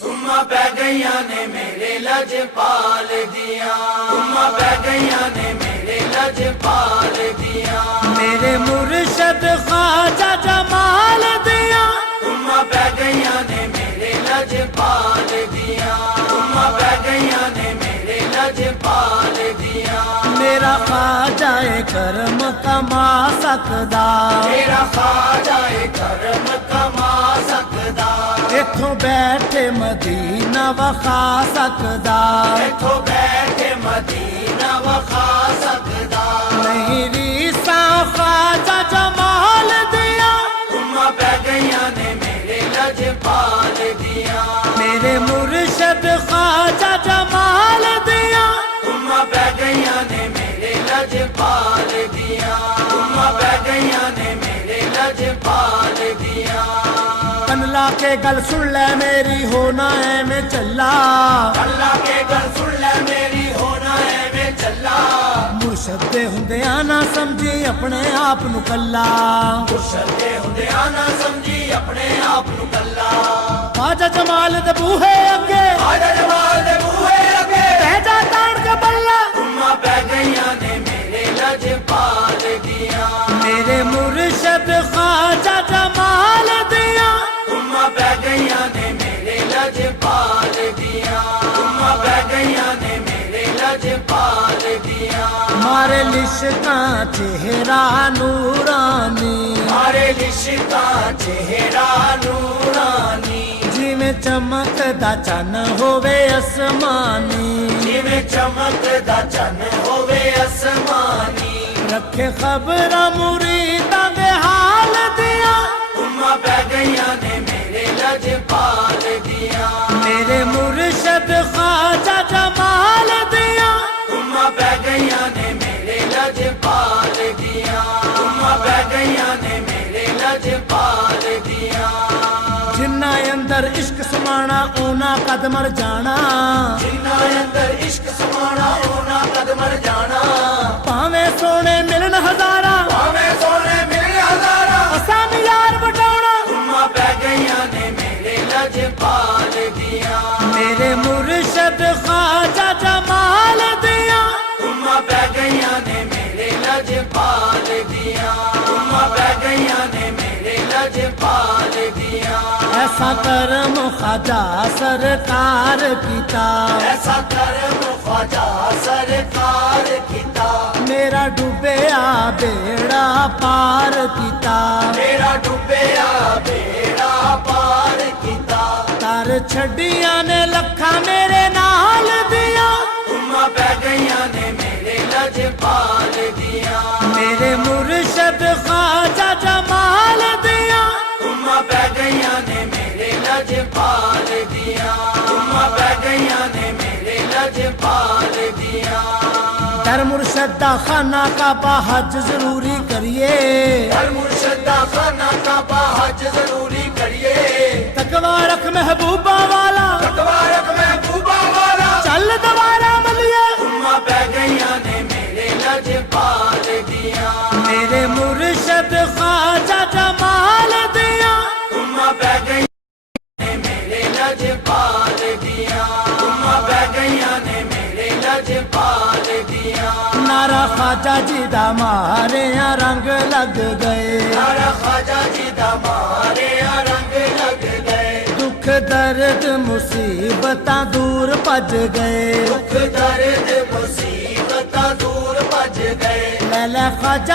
उम्मा पै गईयां ने मेरे लजपाल दियां, उम्मा पै गईयां ने मेरे लजपाल दियां, मेरे मुर्शद ख्वाजा जमाल दियां, उम्मा पै गईयां ने मेरे लजपाल दियां, उम्मा पै गईयां ने मेरे लजपाल दियां, मेरा ख्वाजा करम कमा सकदा, मेरा ख्वाजा करम कमा सकदा, इथों बैठे मदीना वखा सकदा, इथों बैठे मदीना वखा सकदा, नहीं रीसा ख्वाजा जमाल दियां, उम्मा पै गईयां ने मेरे लजपाल दियां, मेरे मुर्शद ख्वाजा जमाल दियां, उम्मा पै गईयां ने मेरे लजपाल दियां, उम्मा पै गईयां ने मेरे लजपाल दियां, कनला के गल सुन ले मेरी होना है मैं चला, अल्लाह के गल सुन ले मेरी होना है मैं चला, मुर्शद दे हुंदियां ना समझी अपने आप नु कल्ला, मुर्शद दे हुंदियां ना समझी अपने आप नु कल्ला, ख्वाजा जमाल दे बूहे अगे ख्वाजा जमाल दे बूहे अगे बह जा ताड़ के बल्ला, उम्मा पै गईयां ने मेरे लजपाल दियां, मेरे मुर्शद ख्वाजा जमाल दियां, उम्मा पै गईयां ने मेरे लजपाल दियां, उम्मा पै गईयां ने मेरे लजपाल दियां, मारे लिशकां चेहरा नूरानी, मारे लिशका चेहरा नूरानी, जिवें चमकदा चन होवे आसमानी, जिवें चमकदा चन होवे आसमानी, रखे खबरां मुरीदां दे हाल दियां, उम्मा पै गईयां ने मेरे लजपाल दियां, मेरे मुर्शद ख्वाजा जमाल दियां, उम्मा पै गईयां ने मेरे लजपाल दियां, उम्मा पै गईयां ने मेरे लजपाल दियां, जिन्ना अंदर इश्क समाना ओना कद मर जाना, जिन्ना अंदर इश्क समाना ओना कद मर जाना, भावें सोने मिलन हजारा भावें सोने मिले हजारा, असां यार बटाउणा, उम्मा पै गईयां ने मेरे लजपाल दियां, मेरे मुर्शद ख्वाजा जमाल दियां, उम्मा पै गईयां ने मेरे लजपाल दियां, उम्मा पै गईयां ने मेरे लजपाल दियां, ऐसा करम ख्वाजा सरकार कीता, ऐसा करम ख्वाजा सरकार कीता, मेरा डूबिया बेड़ा पार कीता, मेरा डूबिया बेड़ा पार कीता, तर छड़ियां ने लखा मेरे नाल दिया, उम्मा पै गईयां ने मेरे लजपाल दियां, मेरे मुर्शद ख्वाजा जमाल दिया, उम्मा पै गईयां ने मेरे लजपाल दियां, उम्मा पै गईयां ने मेरे लजपाल दियां, दर मुर्शद दा खाना काबा हज जरूरी करिए, हर मुर्शद दा खाना काबा हज जरूरी करिए, तकवा रख महबूबा वाला तकवारक महबूबा वाला, चल दोबारा मलिए, उम्मा पै गईयां ने मेरे लजपाल दियां, मेरे मुर्शद ख्वाजा जमाल दिया, उम्मा पै गईयां ने मेरे लजपाल दियां, उम्मा पै गईयां ने मेरे लजपाल दियां, नारा ख्वाजा जी दा मारे रंग लग गए, नारा ख्वाजा जी दा मारे रंग लग गए, दुख दर्द मुसीबतां दूर भज गए, दुख दर्द मुसीबतां दूर भज गए, ले ख्वाजा